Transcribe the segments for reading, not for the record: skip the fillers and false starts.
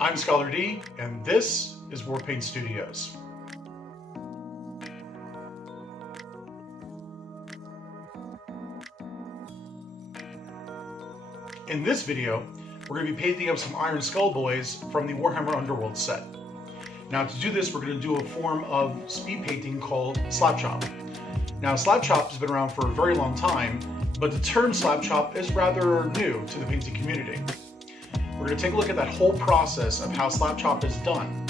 I'm Scholar D, and this is Warpaint Studios. In this video, we're going to be painting up some Ironskull boys from the Warhammer Underworlds set. Now to do this, we're going to do a form of speed painting called slap chop. Now slap chop has been around for a very long time, but the term slap chop is rather new to the painting community. We're going to take a look at that whole process of how slap chop is done,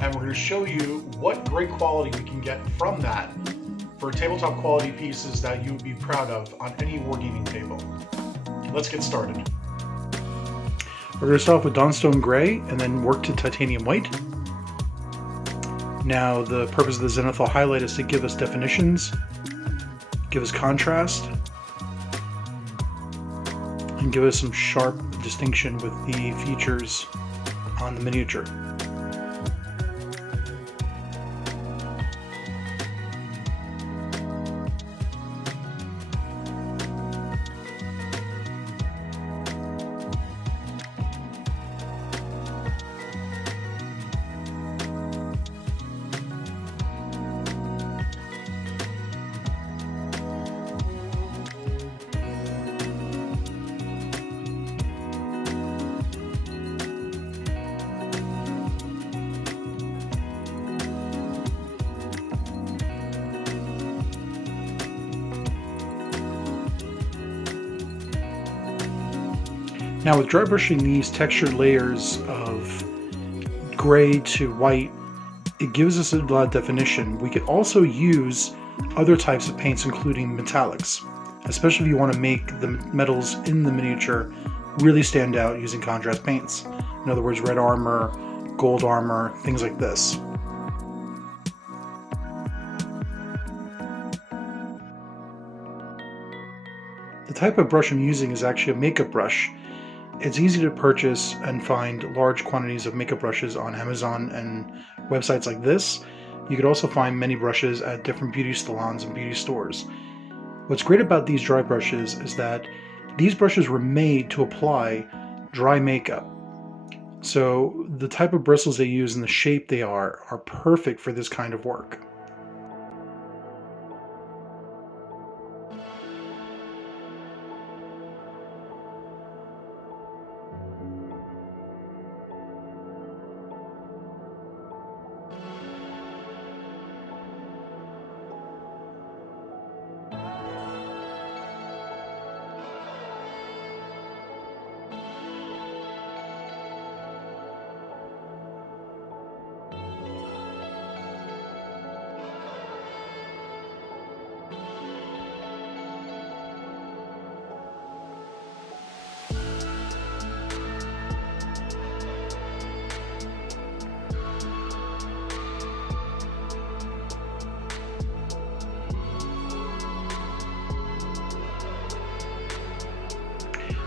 and we're going to show you what great quality we can get from that for tabletop quality pieces that you would be proud of on any wargaming table. Let's get started. We're going to start off with Dawnstone Gray and then work to Titanium White. Now the purpose of the Zenithal highlight is to give us definitions, give us contrast, and give us some sharp distinction with the features on the miniature. Now with dry brushing these textured layers of gray to white, it gives us a lot of definition. We could also use other types of paints, including metallics, especially if you want to make the metals in the miniature really stand out using contrast paints. In other words, red armor, gold armor, things like this. The type of brush I'm using is actually a makeup brush. It's easy to purchase and find large quantities of makeup brushes on Amazon and websites like this. You could also find many brushes at different beauty salons and beauty stores. What's great about these dry brushes is that these brushes were made to apply dry makeup. So the type of bristles they use and the shape they are perfect for this kind of work.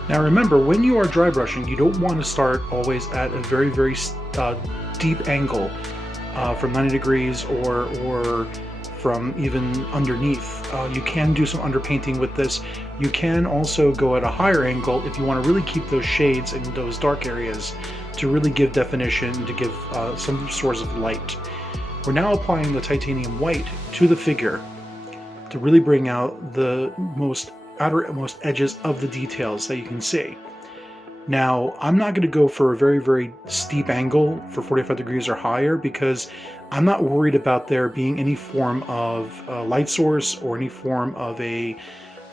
Now remember, when you are dry brushing, you don't want to start always at a very deep angle from 90 degrees or from even underneath. You can do some underpainting with this. You can also go at a higher angle if you want to really keep those shades in those dark areas to really give definition, to give some source of light. We're now applying the titanium white to the figure to really bring out the outermost edges of the details that you can see. Now, I'm not going to go for a very steep angle for 45 degrees or higher because I'm not worried about there being any form of light source or any form of a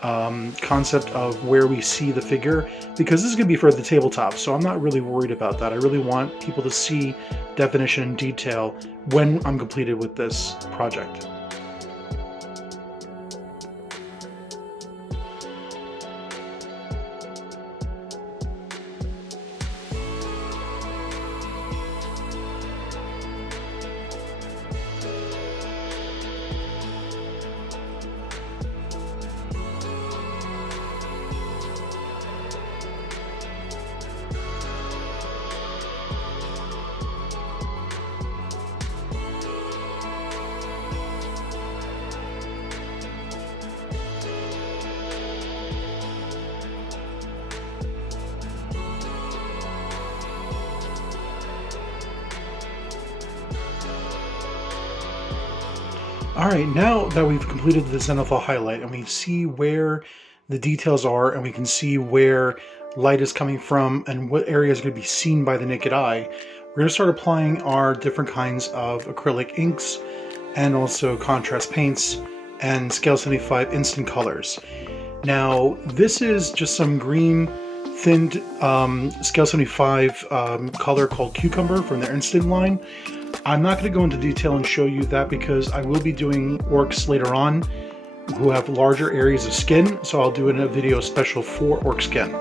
concept of where we see the figure, because this is going to be for the tabletop, so I'm not really worried about that. I really want people to see definition and detail when I'm completed with this project. Alright, now that we've completed the Zenithal highlight and we see where the details are and we can see where light is coming from and what area is going to be seen by the naked eye, we're going to start applying our different kinds of acrylic inks and also contrast paints and Scale 75 instant colors. Now, this is just some green thinned Scale 75 color called Cucumber from their instant line. I'm not going to go into detail and show you that because I will be doing orcs later on who have larger areas of skin, so I'll do a video special for orc skin.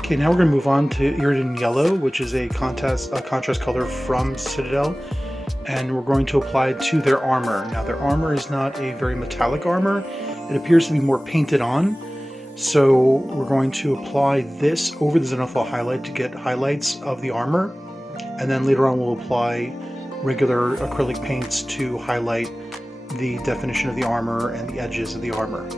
Okay, now we're going to move on to Iridium Yellow, which is a contrast color from Citadel, and we're going to apply it to their armor. Now, their armor is not a very metallic armor. It appears to be more painted on, so we're going to apply this over the Zenithal highlight to get highlights of the armor, and then later on we'll apply regular acrylic paints to highlight the definition of the armor and the edges of the armor.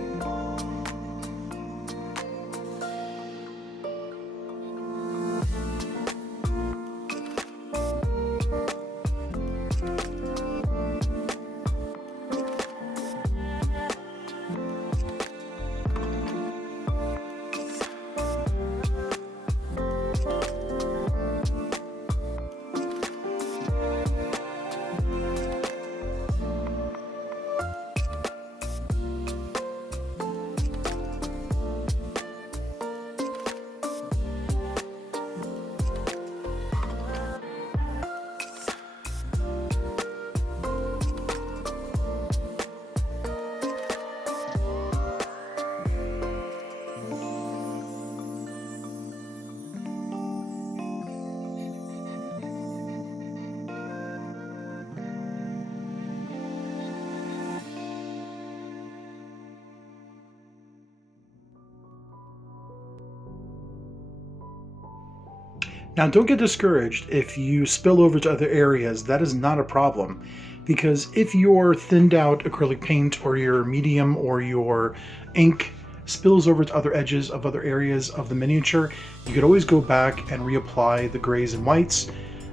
Now, don't get discouraged if you spill over to other areas. That is not a problem, because if your thinned out acrylic paint or your medium or your ink spills over to other edges of other areas of the miniature, you could always go back and reapply the grays and whites,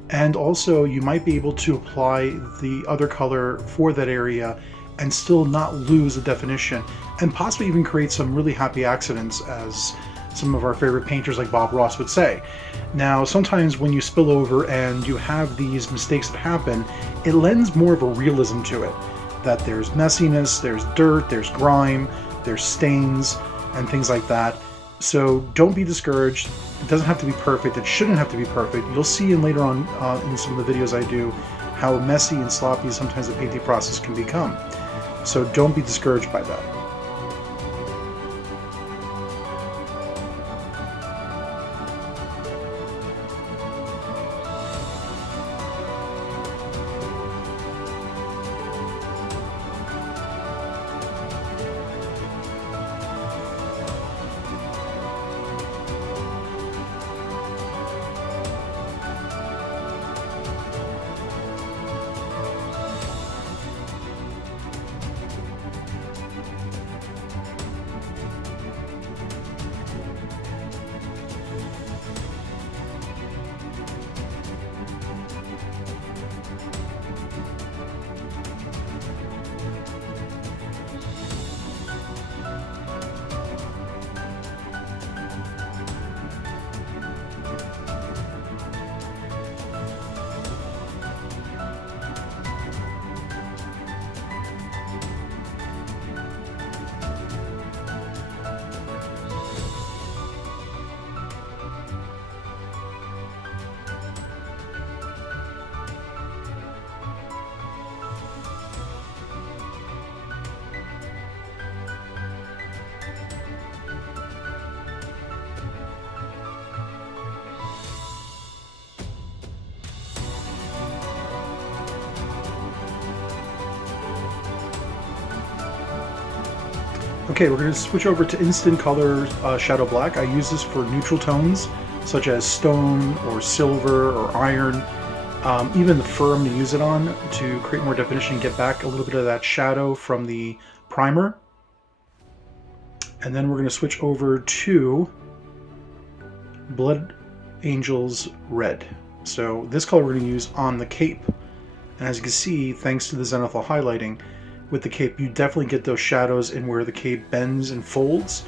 and also you might be able to apply the other color for that area and still not lose the definition, and possibly even create some really happy accidents, as some of our favorite painters like Bob Ross would say. Now, sometimes when you spill over and you have these mistakes that happen, it lends more of a realism to it. That there's messiness, there's dirt, there's grime, there's stains, and things like that. So don't be discouraged. It doesn't have to be perfect. It shouldn't have to be perfect. You'll see later on in some of the videos I do how messy and sloppy sometimes the painting process can become. So don't be discouraged by that. Okay, we're going to switch over to Instant Color Shadow Black. I use this for neutral tones, such as stone or silver or iron. Even the fur I'm going to use it on to create more definition, get back a little bit of that shadow from the primer. And then we're going to switch over to Blood Angels Red. So this color we're going to use on the cape. And as you can see, thanks to the Zenithal highlighting with the cape, you definitely get those shadows in where the cape bends and folds,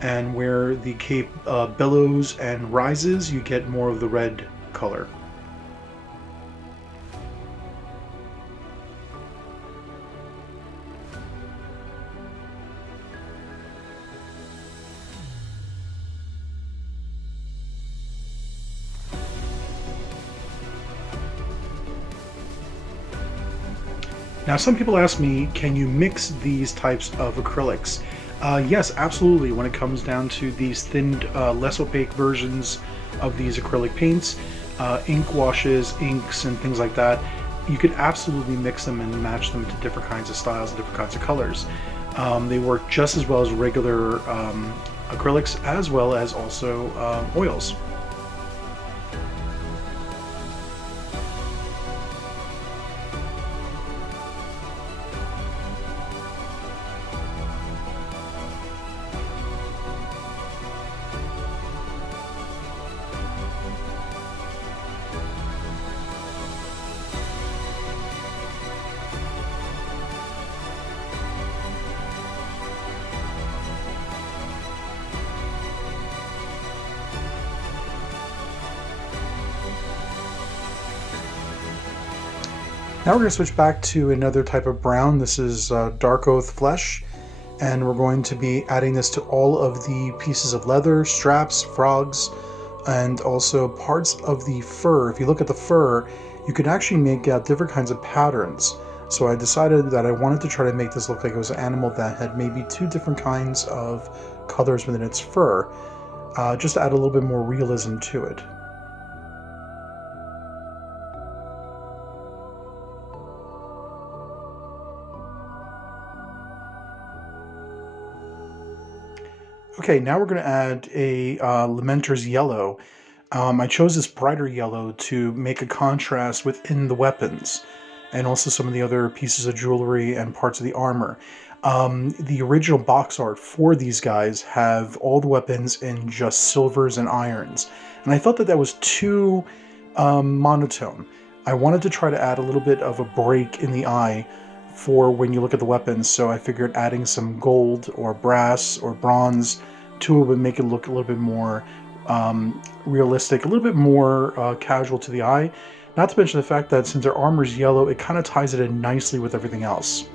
and where the cape billows and rises, you get more of the red color. Now, some people ask me, can you mix these types of acrylics? Yes, absolutely. When it comes down to these thinned, less opaque versions of these acrylic paints, ink washes, inks, and things like that, you could absolutely mix them and match them to different kinds of styles and different kinds of colors. They work just as well as regular acrylics, as well as also oils. Now we're going to switch back to another type of brown. This is Dark Oath Flesh, and we're going to be adding this to all of the pieces of leather, straps, frogs, and also parts of the fur. If you look at the fur, you can actually make out different kinds of patterns. So I decided that I wanted to try to make this look like it was an animal that had maybe two different kinds of colors within its fur, just to add a little bit more realism to it. Okay, now we're going to add a Lamenter's Yellow. I chose this brighter yellow to make a contrast within the weapons, and also some of the other pieces of jewelry and parts of the armor. The original box art for these guys have all the weapons in just silvers and irons, and I felt that that was too monotone. I wanted to try to add a little bit of a break in the eye for when you look at the weapons, so I figured adding some gold or brass or bronze to it would make it look a little bit more realistic, a little bit more casual to the eye. Not to mention the fact that since their armor is yellow, it kind of ties it in nicely with everything else.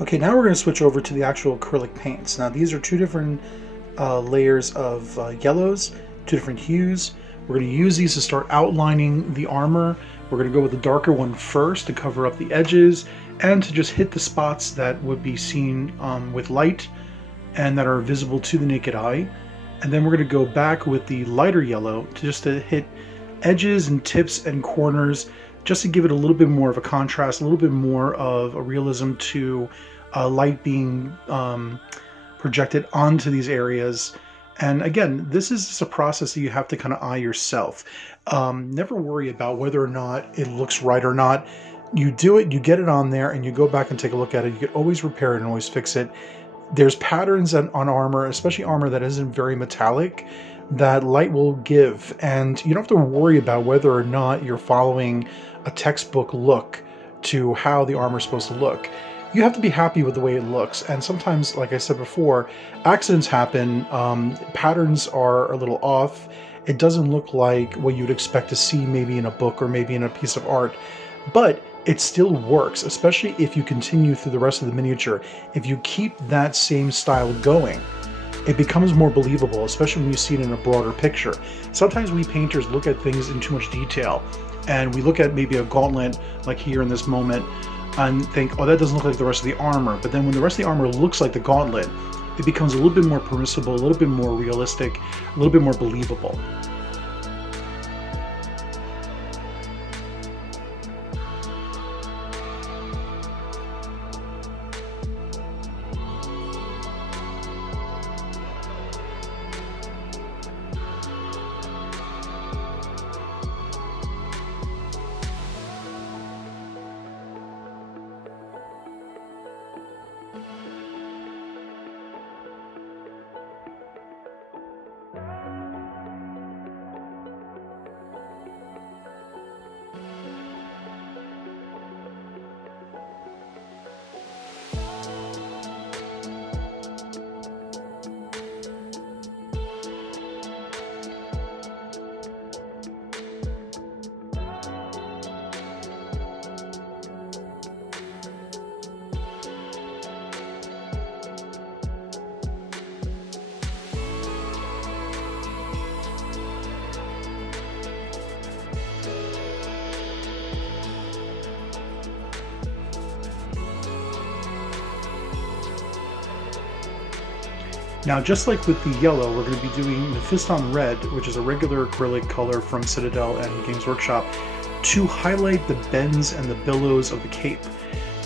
Okay, now we're going to switch over to the actual acrylic paints. Now these are two different layers of yellows, two different hues. We're going to use these to start outlining the armor. We're going to go with the darker one first to cover up the edges and to just hit the spots that would be seen with light and that are visible to the naked eye. And then we're going to go back with the lighter yellow to hit edges and tips and corners, just to give it a little bit more of a contrast, a little bit more of a realism to light being projected onto these areas, And again, this is just a process that you have to kind of eye yourself. Never worry about whether or not it looks right or not. You do it, you get it on there, and you go back and take a look at it. You can always repair it and always fix it. There's patterns on armor, especially armor that isn't very metallic, that light will give. And you don't have to worry about whether or not you're following a textbook look to how the armor is supposed to look. You have to be happy with the way it looks. And sometimes, like I said before, accidents happen, patterns are a little off. It doesn't look like what you'd expect to see maybe in a book or maybe in a piece of art, but it still works, especially if you continue through the rest of the miniature. If you keep that same style going, it becomes more believable, especially when you see it in a broader picture. Sometimes we painters look at things in too much detail, and we look at maybe a gauntlet, like here in this moment, and think, oh, that doesn't look like the rest of the armor. But then when the rest of the armor looks like the gauntlet, it becomes a little bit more permissible, a little bit more realistic, a little bit more believable. Now, just like with the yellow, we're going to be doing the Refsland red, which is a regular acrylic color from Citadel and Games Workshop, to highlight the bends and the billows of the cape.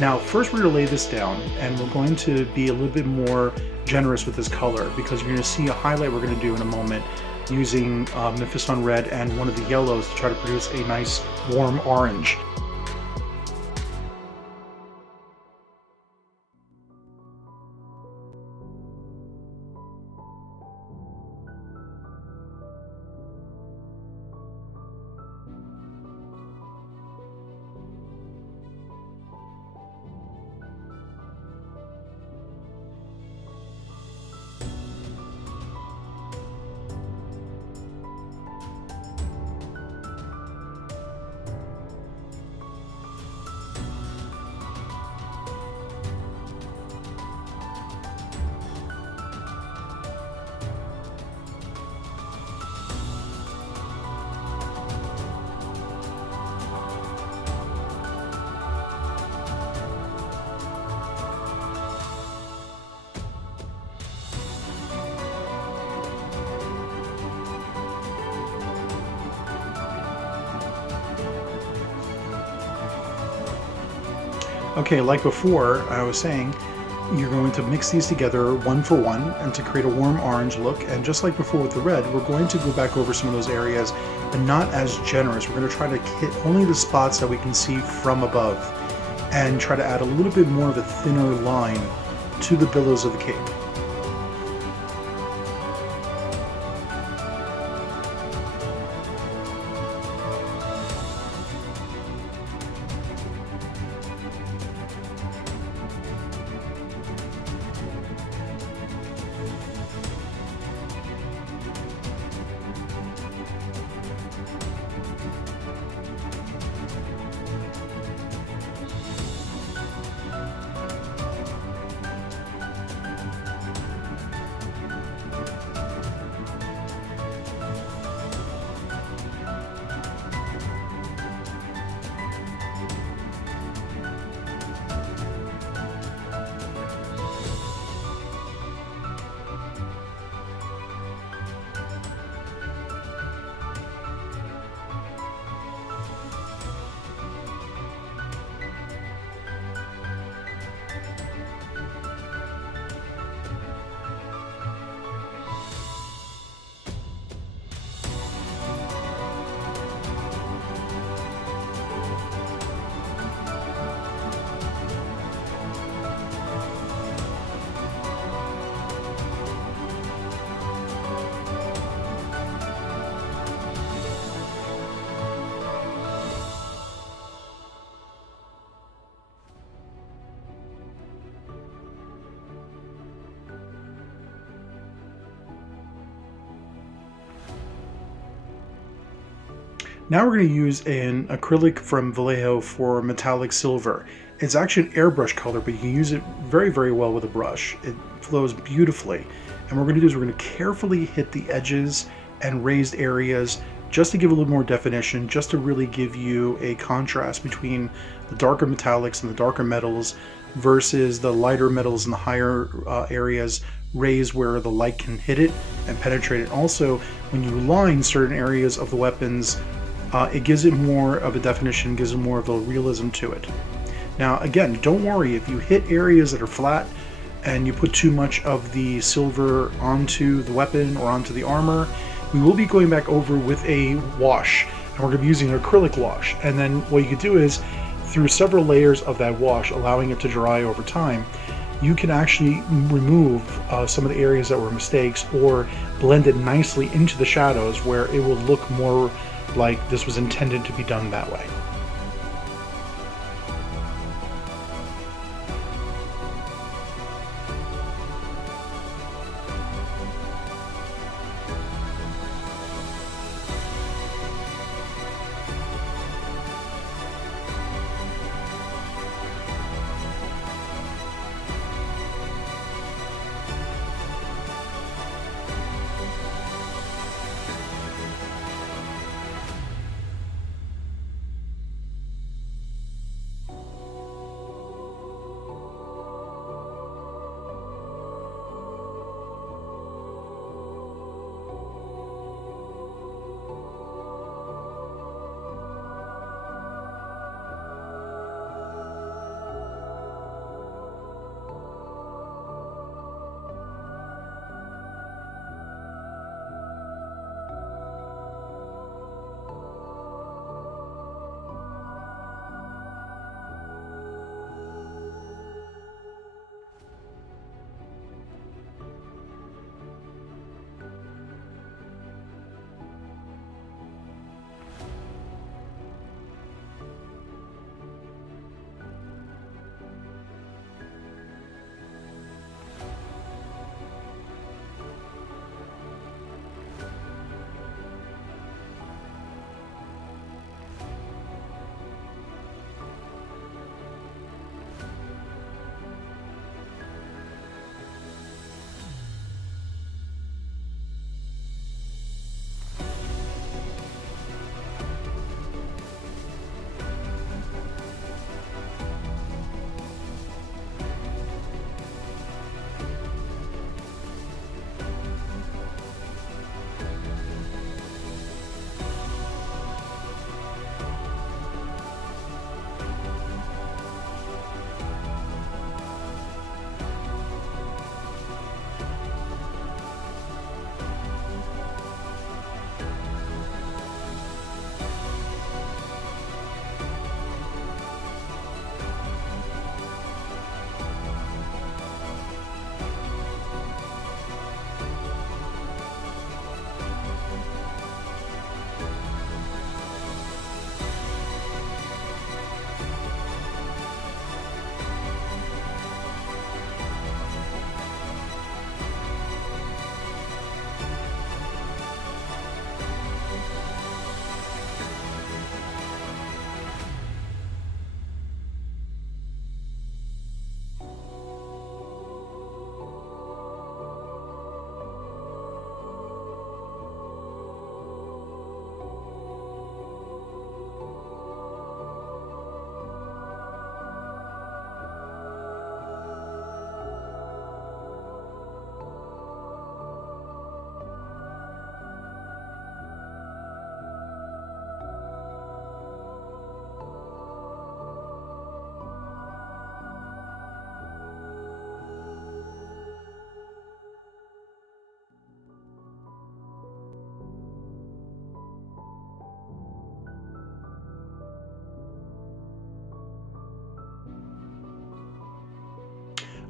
Now, first we're going to lay this down, and we're going to be a little bit more generous with this color, because you're going to see a highlight we're going to do in a moment using Refsland red and one of the yellows to try to produce a nice warm orange. Okay, like before, I was saying, you're going to mix these together one for one and to create a warm orange look. And just like before with the red, we're going to go back over some of those areas, but not as generous. We're going to try to hit only the spots that we can see from above and try to add a little bit more of a thinner line to the billows of the cape. Now we're going to use an acrylic from Vallejo for metallic silver. It's actually an airbrush color, but you can use it very, very well with a brush. It flows beautifully. And what we're going to do is we're going to carefully hit the edges and raised areas just to give a little more definition, just to really give you a contrast between the darker metallics and the darker metals versus the lighter metals and the higher areas raised where the light can hit it and penetrate it. Also, when you line certain areas of the weapons, it gives it more of a definition, gives it more of a realism to it. Now again, don't worry if you hit areas that are flat and you put too much of the silver onto the weapon or onto the armor. We will be going back over with a wash, and we're going to be using an acrylic wash. And then what you could do is, through several layers of that wash, allowing it to dry over time, you can actually remove some of the areas that were mistakes or blend it nicely into the shadows where it will look more like this was intended to be done that way.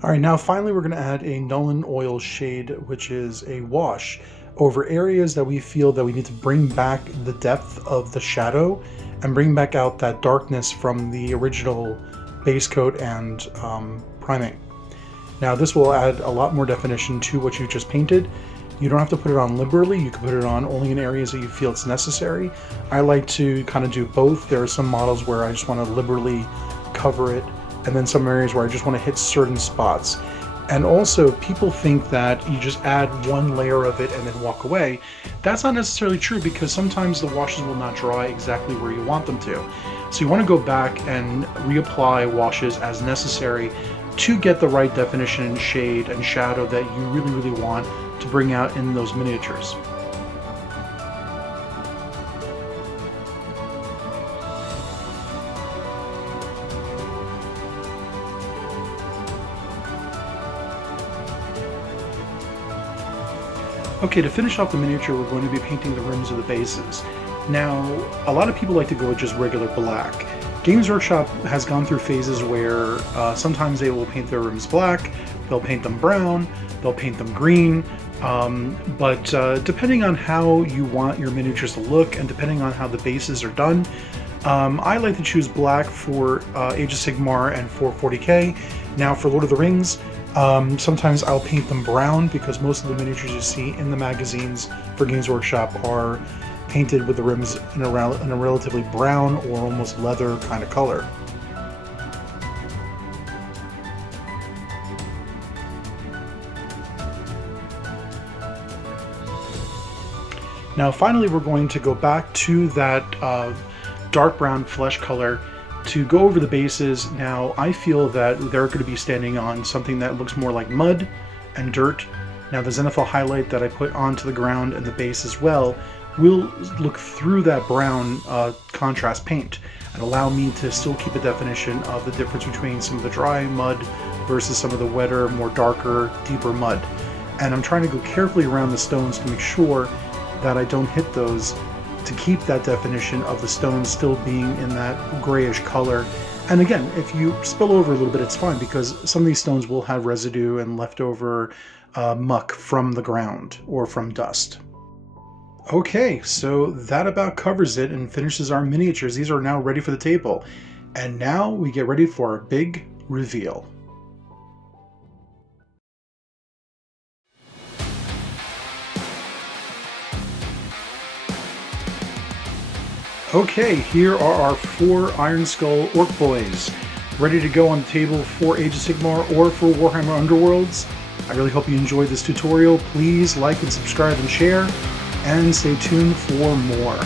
All right, now finally we're going to add a Nuln Oil shade, which is a wash over areas that we feel that we need to bring back the depth of the shadow and bring back out that darkness from the original base coat and priming. Now this will add a lot more definition to what you just painted, You don't have to put it on liberally. You can put it on only in areas that you feel it's necessary. I like to kind of do both. There are some models where I just want to liberally cover it, and then some areas where I just want to hit certain spots. And also, people think that you just add one layer of it and then walk away. That's not necessarily true, because sometimes the washes will not dry exactly where you want them to. So you want to go back and reapply washes as necessary to get the right definition and shade and shadow that you really, really want to bring out in those miniatures. Okay, to finish off the miniature, we're going to be painting the rims of the bases. Now, a lot of people like to go with just regular black. Games Workshop has gone through phases where sometimes they will paint their rims black, they'll paint them brown, they'll paint them green, but depending on how you want your miniatures to look and depending on how the bases are done, I like to choose black for Age of Sigmar and for 40k. Now for Lord of the Rings, sometimes I'll paint them brown because most of the miniatures you see in the magazines for Games Workshop are painted with the rims in a relatively brown or almost leather kind of color. Now finally we're going to go back to that dark brown flesh color to go over the bases. Now I feel that they're going to be standing on something that looks more like mud and dirt. Now the Zenithal highlight that I put onto the ground and the base as well will look through that brown contrast paint and allow me to still keep a definition of the difference between some of the dry mud versus some of the wetter, more darker, deeper mud. And I'm trying to go carefully around the stones to make sure that I don't hit those, to keep that definition of the stones still being in that grayish color. And again, if you spill over a little bit, it's fine, because some of these stones will have residue and leftover muck from the ground or from dust. Okay, so that about covers it and finishes our miniatures. These are now ready for the table. And now we get ready for our big reveal. Okay, here are our 4 Ironskull Orc Boys, ready to go on the table for Age of Sigmar or for Warhammer Underworlds. I really hope you enjoyed this tutorial. Please like and subscribe and share, and stay tuned for more.